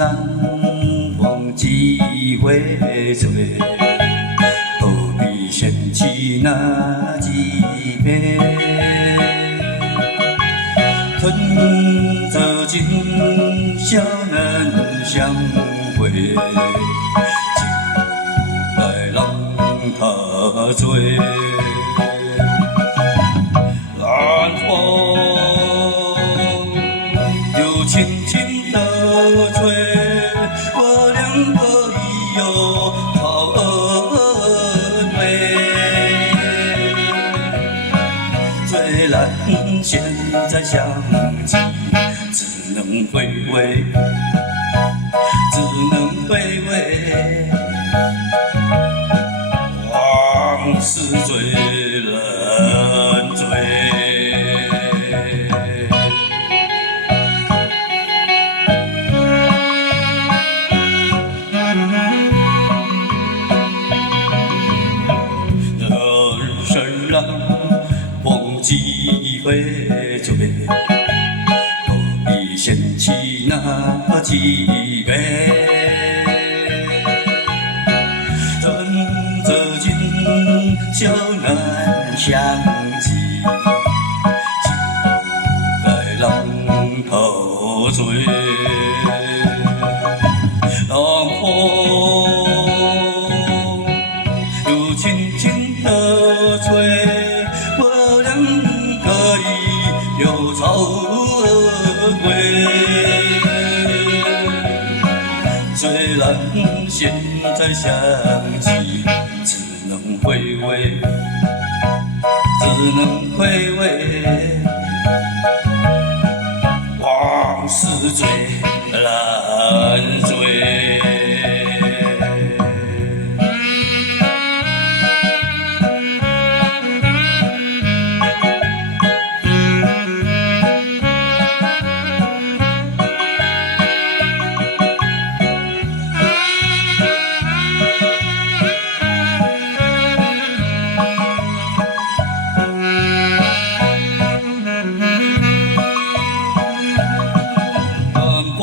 难忘几回多，何必嫌弃那几遍？恨这今宵难相会，就该让它醉。南风又轻轻地吹，我俩可以有好恩惠。虽然现在想起，只能回味，只能回味。往事醉人醉。人生啊，忘几回醉，何必嫌弃那几杯？趁着今宵难相记，就该让它醉。让风又轻轻地吹，我俩可以有草恩惠。虽然现在想起，只能回味，只能回味。往事醉人醉。风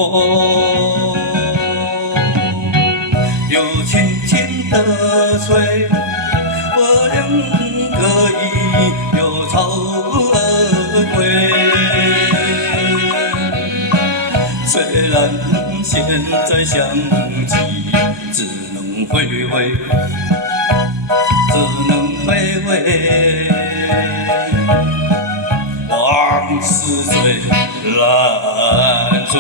又轻轻地吹，我俩可以有草恩惠。虽然现在想起，只能回味，只能回味。往事醉人醉。